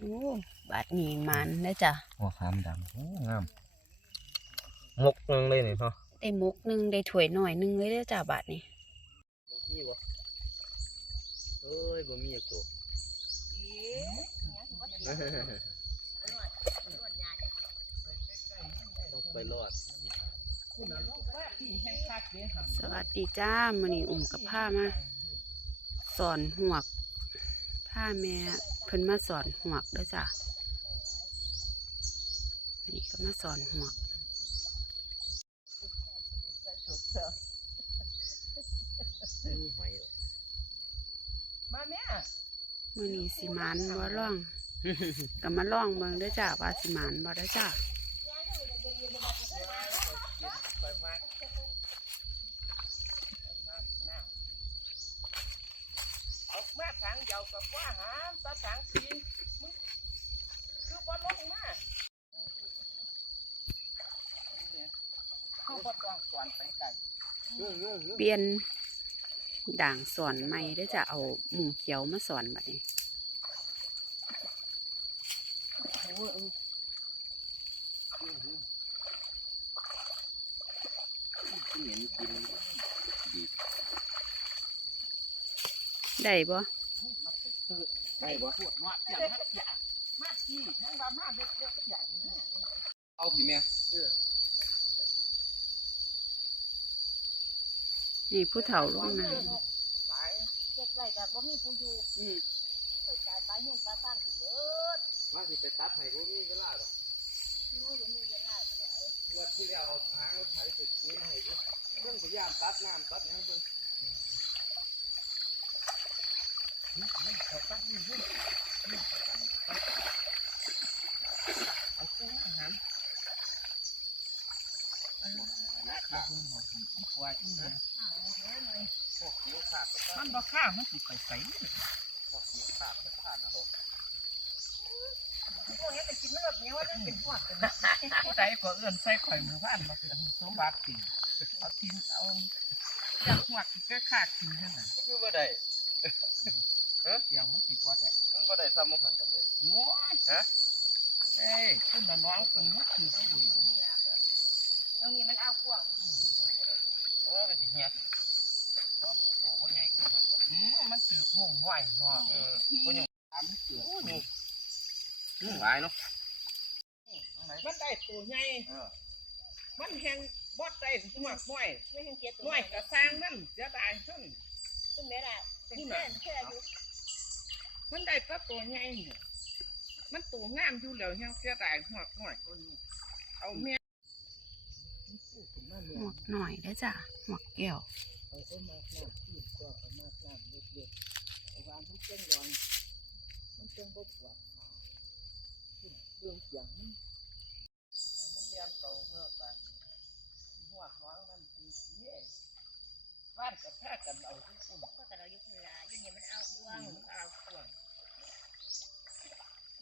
โอ้บาดนี้มันได้อจ้ะหัวขามดำโอ้งามมกนึงเลยนี่เนาะได้มุกหนึงได้ถ้วยหน่อยหนึงเลยเด้อจ้ะบาดนี้บ่มีบ่เอ้ยบ่มีอีกตัวต้องไปรอดสวัสดีจ้ามื้อนี้อุ้มกับผ้ามาสอนหวกผ้าแม่ เพิ่นมาสอนหวกเด้อจ้ะมื้อนี้ก็มาสอนหวกมีหอยเหรอมาแม่มื้อนี้สิหมานบ่ล่อง ก็มาล่องเบิ่งเด้อจ้ะว่าสิหมานบ่เด้อจ้ะ ไปมา เอางเดียวกับว่าหามตาทางสีมึงคือบ่ลงมาเขาบ่ต้องสอนไปไกลเปลี่ยนด่างสอนใหม่เด้จะเอาหมูเขียวมาสอนแบัดนี้เหม็นกินดีได้ บ่ได้บ่ปวดเนาะอย่างนั้นอย่างมาที่ทั้งว่ามาเด็กๆอย่างนี้เอาพี่แม่นี่ผู้เฒ่าลงน้หลายเก็บไว้กับบ่มีผู้อยู่ำอืมไปจ่ายปลายุ่งปลาซ่านสิเบิดว่าสิไปตัดให้บ่มีเวลาดอกนู้บ่มีเวลาบ่ได้งวดที่แล้วเอาทางรถไถไปปูมาให้อยู่เพิ่นพยายามตัดน้ำตัดหยังเพิ่น เขาตั้งนี่ด้วยเอาเครื่องอาหารนะครับอีกว่าอีเนี่ยข้าวเฮ้ยหน่อยพวกเสียขาดก็มันบ่ข้ามันสิไปใส่พวกเสียขาดก็ทานเอาพวกนี้ไปกินมันแบบนี้ว่าจะเป็นพวกกันนะผู้ใดก็เอื้อนใส่ข่อยหมู่บ้านมาเป็นสมบัติกินเอาทินเอาจากหัวที่ก็ขาดกินนั่นน่ะก็คือบ่ได้ อย่างมันสิบ่ได้มันบ่ได้ซ้ำมันหันกันเด้โอ้ยฮะเอ้ยคุณน่ะน้องคุณมันคือเอาคุหุ่ยนตรงนี้ล่ะตรงนี้มันเอากว้างเออไปสิเฮียน้องก็โตบ่ใหญ่คือหันบ่อืมมันถือมุ่งไหวเนาะเออบ่ยังตามมันเกิดอืมหลายเนาะมันได้ตัวใหญ่เออมันแหงบดได้หัวน้อยไม่เห็นเกียรติน้อยกระสร้างมันเสียดายท่านขึ้นไม่ได้เป็นแค่แค่อยู่ มันได้แตัวตัวใหญ่นี่มันตัวงามอยู่แล้วยังเสียดายหัวน้อยเอาเมียหมวกหน่อยได้จ้ะหมวกแก้วเอาก็มาน้ำที่ก็เอามาน้ำเล็กๆเอาวางมันเจ้งรอนมันเจ้งบดปวดขาเรื่องเสียงมันมันเรียนเก่าเฮือกบ้านหัวน้องนั่นคือเสีย บ้านกับแท้กันเอาที่ปุ่นก็แต่เราอยู่คนละอยู่นี่มันเอากว้างเอาขวด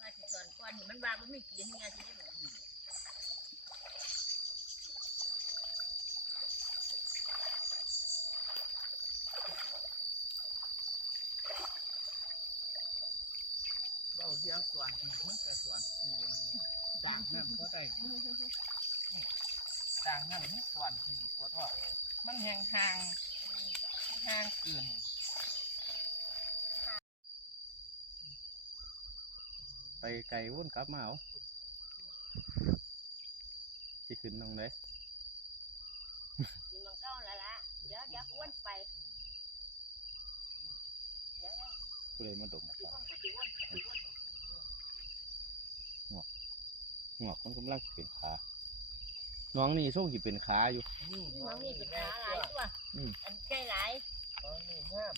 มาสิส่วนก่อนนี่มันวางบ่มีกินไงสิได้บ่เบาเดียวส่วนดีมันก็ส่วนคูนด่างนั่นก็ได้ด่างนั่นมันส่วนดีกว่าว่ามันแหงห่าง ห่างเกินไปไกลวนกลับมาเอาสิขึ้นตรงไหนกินมังเก้าแล้วล่ะเดี๋ยวเดี๋ยวอ้วนไป เดี๋ยวเดี๋ยวก็เลยมาดมสิอ้วนสิอ้วนสิอ้วนงอกมันกำลังสิเป็นขา น้องนี่ส่งสิเป็นขาอยู่มันมีเป็นขาหลายตัวอืม อันใจหลายตอนนี้งาม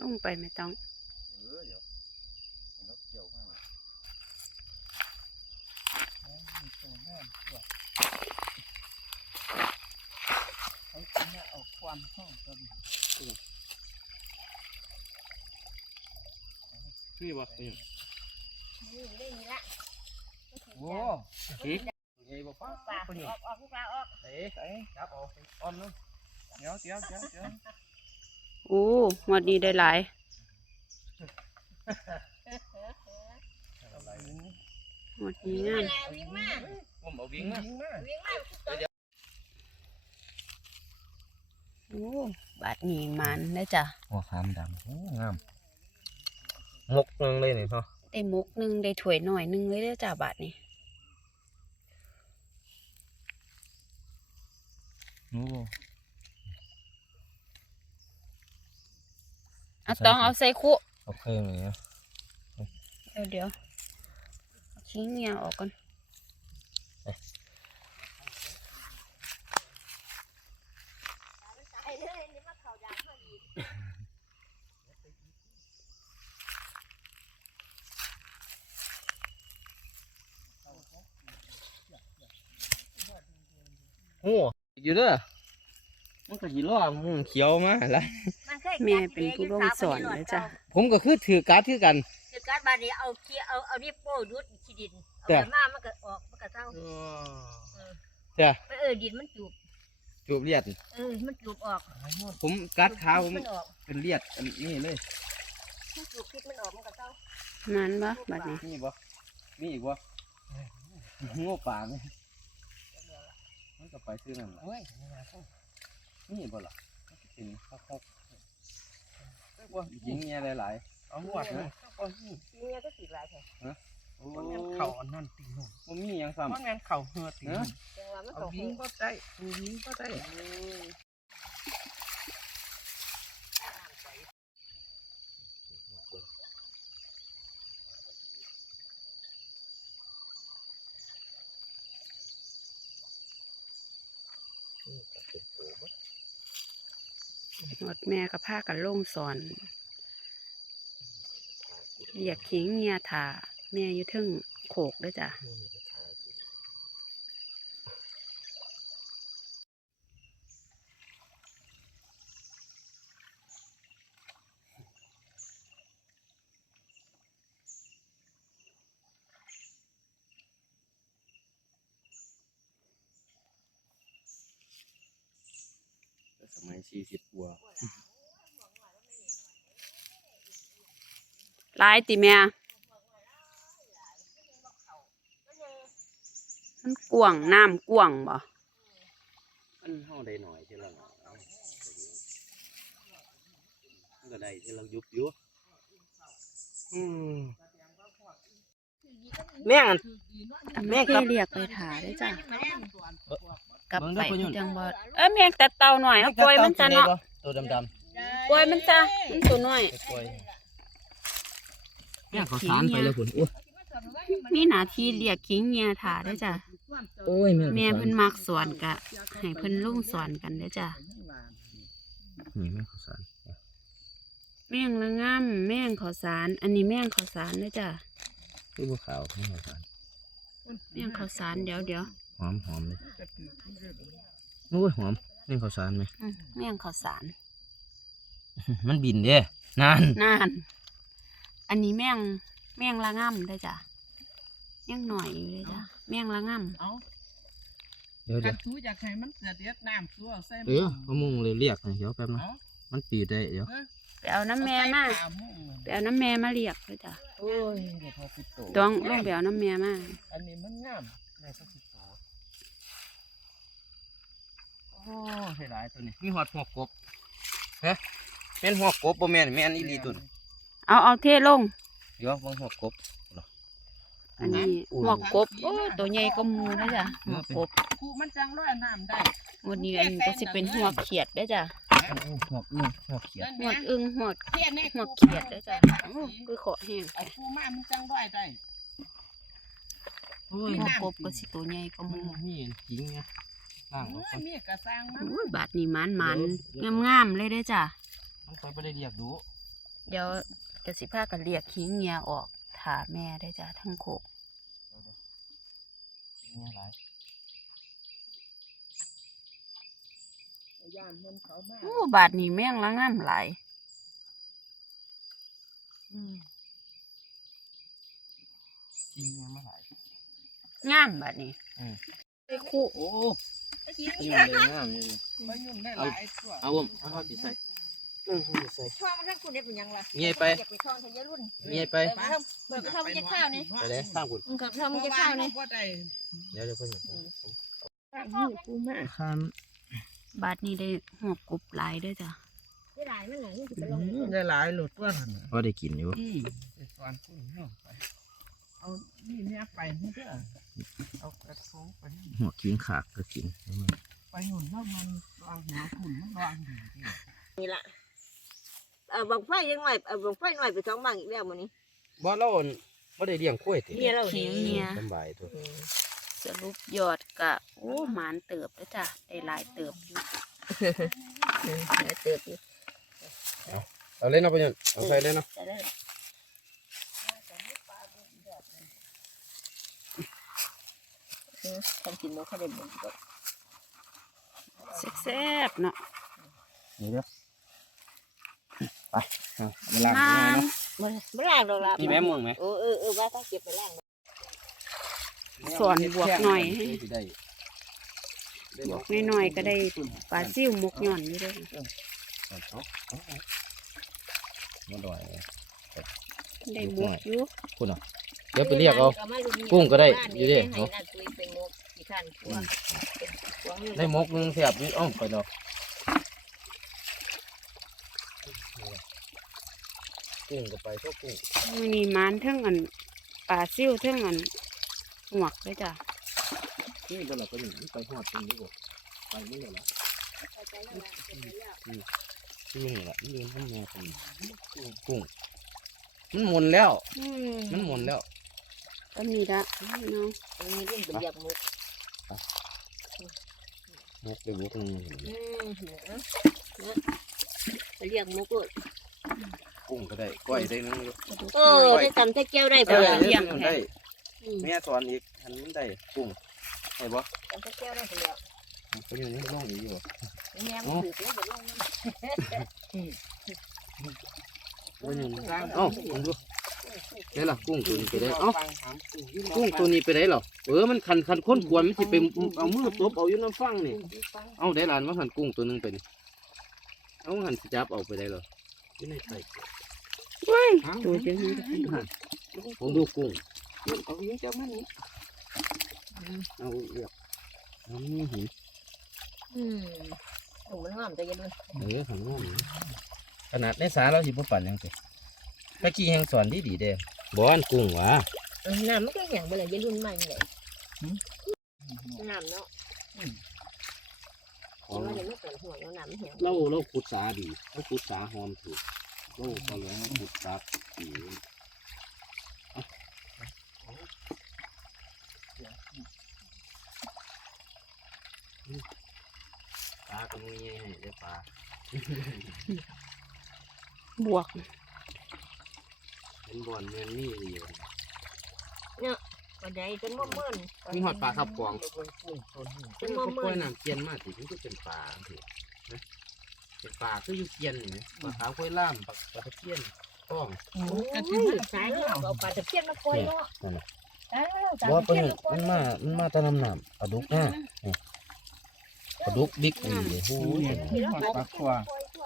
ลงไปไม่ต้อง เออเดี๋ยวมันเกี่ยวข้างมีตัวงามตัวเขาจะมาเอาความห้องกันคือบ่นี่นี่ได้นี่ละ โอ้อีก ไงบ่ป้าปลาออกออกปลาออกเอ๊ะจับเอาอ้อมนึงเดี๋ยวเดี๋ยวเดี๋ยวเดี๋ยวโอ้หมวดนี้ได้หลายเหมดนี้งามวิ่งมาผมเอาวิ่งนะยิงมาวิ่งมาโอ้บาดนี้มันได้จ้ะหัวขามดำโอ้งามงกนึงเลยนี่เนาะได้มุกหนึงได้ถ้วยหน่อยหนึงเลยได้อจ้ะบาดนี้ โอ้เอาต้องเอาใส่คุเอาเครื่องเลยนะเดี๋ยวเดี๋ยวเอาชิ้นเงียออกก่อนตายเลยนี่มาเขาดังมาอีกโอ้ อยู่เด้อมันก็สิล้อมึงเขียวมาละมันเคยแม่เป็นผู้ร่วมสอนเลยจ้ะผมก็คือถือการ์ดคือกันคือการบาดนี้เอาเคียเอาเอานี่โป้ยุดขี้ดินเอาจ้ะไปมามันก็ออกมันก็เท่าจ้ะเออดินมันจูบจูบเลียดเออมันจูบออก ผมกัดขาผมมันออกเป็นเลียดอันนี้เลยมันจูบพิษมันออกมันก็เท่ามันบ่บาดนี้นี่บ่มีอีกบ่โง่ป่าไหมมัน ก็ไปซื้อนั่นล่ะโอ้ยนี่นะเขานี่บ่ล่ะมันก็เป็นข้าวโพดว่ายิงเงี้ยหลายเอาหัวนะเอาหินทีนี้ก็สีลายแท้ๆโอ้เพราะงั้นเข่าอันนั่นตีหนุ่มบ่มีหยังเพราะซ้ำงั้นเข่าเหือตีหนุ่มจังว่ามันเอาก็วิ่งก็ได้เอาวิ่งก็ได้ หมดแม่กับผ้ากันลงสอนเรียกขิงเงียถาแม่อยู่ทึ่งโขกเด้วยจ้ะ สมัย40กว่าหลายติแม่มันกวางน้ำกวางบ่มันเฮาได้หน่อยทีละหน่อยเอามันก็ได้ที่เรายุบอยู่อืมแม่งอันแม่แม่ครับเรียกไปถาได้จ้ะ กลับเบิ่งไปเด้อพ่อยุ่นจังบ่เอ้ยแม่งแต่เต่าหน่อยเอาปล่อยมันซะเนาะตัวดำปล่อยมันซะมันตัวน้อยๆไปปล่อยแม่งเขาสารไปแล้วพุ่นโอ้ยมีหน้าที่เรียกขิงเงียถาได้จ้ะโอ้ยแม่แม่เพิ่นมักสอนกะให้เพิ่นลุงสอนกันได้จ้ะนี่แม่เขาสารแม่งละง่ำแม่งข้าวสาร อันนี้แม่งข้าวสารได้จ้ะคือบัวขาวแม่เขาสารแม่งข้าวสารเดี๋ยวเดี๋ยว หอมหอมเลยโอ้ยหอมแม่งเขาสารไหมอืมแม่งข้าวสารมันบินเด้นานนานอันนี้แม่งแม่งละง่ำได้จ้ะยังหน่อยอยู่เลยจ้ะแม่งละง่เอาเดี๋ยวกัเดี๋ยนวทูอยากให้มันเกิดเด็ดน้ำตัวใส่เออเอามุงเลยเรียกหน่อยเดี๋ยวแป๊บนะเอามันตีได้เดี๋ยวำไปเอาน้ำแม่มาเอใส่ขาหมูไปเอาน้ำแม่มาเรียกเลยจ้ะโอ้ยเดี๋ยวพอสิโตต้องลงไปเอาน้ำแม่มาอันนี้มันงามในสักสิโต อ้เสียดายตัวนี้มีหอดหัวกบเฮ้เป็นหัวกบบ่แม่นแม่นอีหลีตัวนี้เอาเอาเทลง เดี๋ยวเบิ่งหัวกบอันนี้หัวกบโอ้ตัวใหญ่ก็มูนะจ้ะหัวกบคูมันจังร้อยน้ำได้วันนี้อันก็สิเป็นหัวเขียดได้อจ้ะหัวอึ้งหัวเขียดหัวอึ้งหัวเทียนนี่หัวเขียดได้อจ้ะโอ้คือขอแห้งเอาคูมามันจังร้อยได้โอ้ยหัวกบก็สิตัวใหญ่ก็มันมูนี่จริงไง ล่างอโอ้อกยก่อนมีกระซังมันอุ้ยบาดนี้มันมันงามงามๆเลยได้อจ้ะ มันคอยไม่ได้เรียกดูเดี๋ยวจะสิพากันเรียกขิงเงียออกถาแม่ได้อจ้ะทั้งโคกนี่หลายย่านมันเขามาโอ้บาดนี้แม่งละงามหลายอืมจริงยังไม่หลายงามบาดนี้อืมไอ้คู่โอ้ ตะกี้นี่นี่มันเลยงามเลยมายุ่นได้หลายตัวเอาผมเอาข้าวสีใส่ช่องมันทั้งคุณได้เป็นยังล่ะเงียไปอยากไปช่องทะเยรุ่นเงียไปเปิดไปทำเปิดไปทำมันจะข้าวนี่ไปเลยสร้างคุณมึงกับทำมันจะข้าวนี่บ่ได้เดี๋ยวเดี๋ยวเพิ่นนี่กูมาข้ามบาทนี้ได้หัวกบหลายเด้วยจ้ะได้หลายมันหน่อยได้หลายหลุดว่าหั่นน่ะพอได้กินอยู่ เนาะไปเอานี่เนี่ยไปนี่เด้อเอากระทงไปหัวกินขากก็กินไปหุ่นแล้วมันวางหัวหุ่นมันวางดีดีนี่ล่ะเออบังไฟยังหน่อยเออบังไฟหน่อยไปสองบังอีกแล้วมื้อนี้บ่เราบ่ได้เลี้ยงกล้วยติเมียเราเขียงเนี่ยสำบายตัวสรุปยอดกะโอ้หมานเติบเด้วยจ้ะได้หลายเติบอยู่เติบอยู่เอาเล่นเอาไปยันเอาใส่เล่นเนาะ จะได้ ทำกินมันเขาได้บุญก็แซ่บๆเนาะเดี๋ยวเดี๋ยวไปเอาไปล้างงาข้างในนเนาะมันไม่ล้างหรอกล่ะมีแม่มึงไหมเออเออเออว่าต้องเก็บไปล้างสอนบวกหน่อยให้ได้บวกน้อยๆก็ได้ปลาซิ่วหมกหย่อนอยู่เด้วยเอาเอาเอามาดอยได้หมกอยู่คุณอะเดี๋ยวไปเรียกเอากุ้งก็ได้อยู่ดิให้นั่นตุยเป็นงกที่ท่านกลัวเป็นกลัวเงินได้มกหนึงแสบนี่เอ้อมไปเนาะกุ้งก็ไปก็กุ้งมื้อนี้หมานเทั้งอันปลาซิ่วเทั้งอันหวกเลยจ้ะนี่ตลอดไปนี่ไปหอดตรงนี้บ่ไปไม่ได้ละที่นี่แหละนี่มันแม่กุ้งกุ้งมันหมุนแล้วอืมันหมุนแล้ว ก็มีละน้องมีเรื่องเป็นยักษ์มุกมกไปมกหนึงอืมนะเรียกมุกเลยกุ้งก็ได้ก้อยได้นึงอยู่เออได้ตำแท้แก้วได้เอปะอล่ะเลี้ยงได้อืมแม่สอนอีกอันมันได้กุ้งไอ้บ่ตำแท้แก้วได้ไปแล้วก็อยู่นี่ล่องอยู่บ่แม่มันถือเสียเดี๋ยวลงน้ำก็อยู่นี่เอ้าผมดูได้ ล่ะกุ้งตัวนี้ไปได้เอ้ากุ้งตัวนี้ไปได้เหรอเออมันคันคันค้นกวนมันสิไปเอามือตบเอาอยู่น้ำฟังนี่เอาได้หลานว่าหันกุ้งตัวหนึงไปนี่เอาหันสิจับเอาไปได้เหรออยู่ในไข่เว้ยตัวจังนี้หันผมดูกุ้งเอาเยอะจังมันนี่เอาเลือกน้ำนี่หินอืมโอ้มันงามแต่ยังเลยเออหันงามนี่ขนาดในสาเราสิบ่ปั่นยังสิตะกี้แห่งสอนดีดีๆเด้ บ่อันกุ้งหวะน้ำมันก็อย่างไปเลยยัยรุ่นใหม่เลยน้ำเนาะแต่ว่าเดี๋ยวไม่เปิดหัวแล้วน้ำแห้งเราเราขุดสาดีเราขุดสาหอมถูกเราก็เลยเราขุดสาดีปลาก็มีให้ได้ปลาบวก เป็นบ่อนแม่นมีอยู่วันใดเป็นม่อมื่นมีหอดปลาทับกวางเป็นก็ม่อปล่มื่อยนน้ำเกียนมาสิมันก็เป็นปลาสินะเป็นปลาคืออยู่เกียนนี่นะปลาขาวค่อยล่ามปลาปลาตะเพียนต้อง โอ้กระโอ้ถิ่นยสายแล้วเอาปลาตะเพียนมาปล่อยเนาะนั่นน่ะตายแล้วปลาบ่ตะปลาเพียหนนุมาปล่อยมันมามันมาแตะน้ำน้ำปลาดุกหน้านี่ปลาดุกบิ๊กอีหลีโอ้ยมีหอดปลาขวา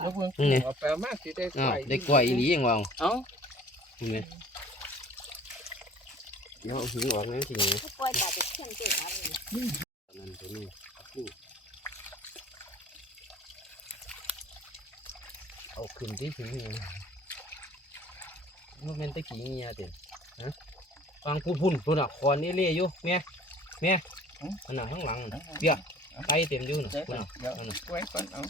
แล้วเพิ่งนี่เอาไปมากสิได้อ้าวใส่ ได้กล้วยอีหลีอย่างว่าเอ้า เห็นไหมเดี๋ยวเอาหินออกนั่นทีนี้ปล่อยปลาตะเพียนเจ้าครับนั่นตัวนี้เอาคู่เอาขึ้นที่หินนี่มันเป็นตะกี้เงียเต็มฮะฟังพูดพุ่นพุ่นอะคอนนี่เลี่ยอยู่แม่แม่อันน่ะข้างหลังเบี้ยไข่เต็มอยู่น่ะเดี๋ยวพุ่นอะเดี๋ยวอันน่ะไว้ก่อนเอา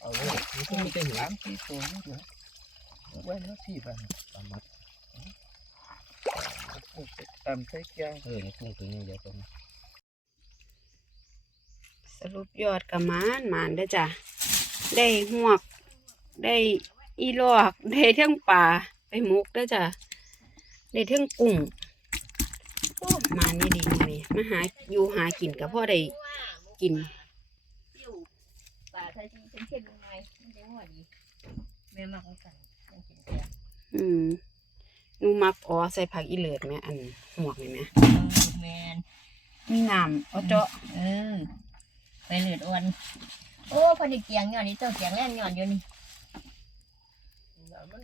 เอาเลยมันก็มีแต่หินสามสี่ตัวนี่เดี๋ยวไว้แล้วพี่บ้านตามมัด ตำใส่แก้วเออในกุ้งตัวนี้เดี๋ยวตัวนี้สรุปยอดกับมานหมานเด้อจ้ะ ได้หวก ได้อีลอก ได้เทั้งปลาไปหมกเด้อจ้ะ ได้เทั้งกุ้งโอ้หมานนี่ดีมื้อนี่มาหาอยู่หากินกับพ่อได้กินปลาไทยที่เป็นเช่นยังไงมันจะงอดีแม่มาของกันยังกินแกงอืมห นูมักอ๋อใส่ผักอีเลิศไหมอันหมวกนี่ไหมแมนมีน้ำเอาเจาะเออไปเหลือดอ้วนโอ้พอดีเกียงหย่อนนี่เจ้าเกียงแล่นหย่อนอยู่นี่ถ้ามัน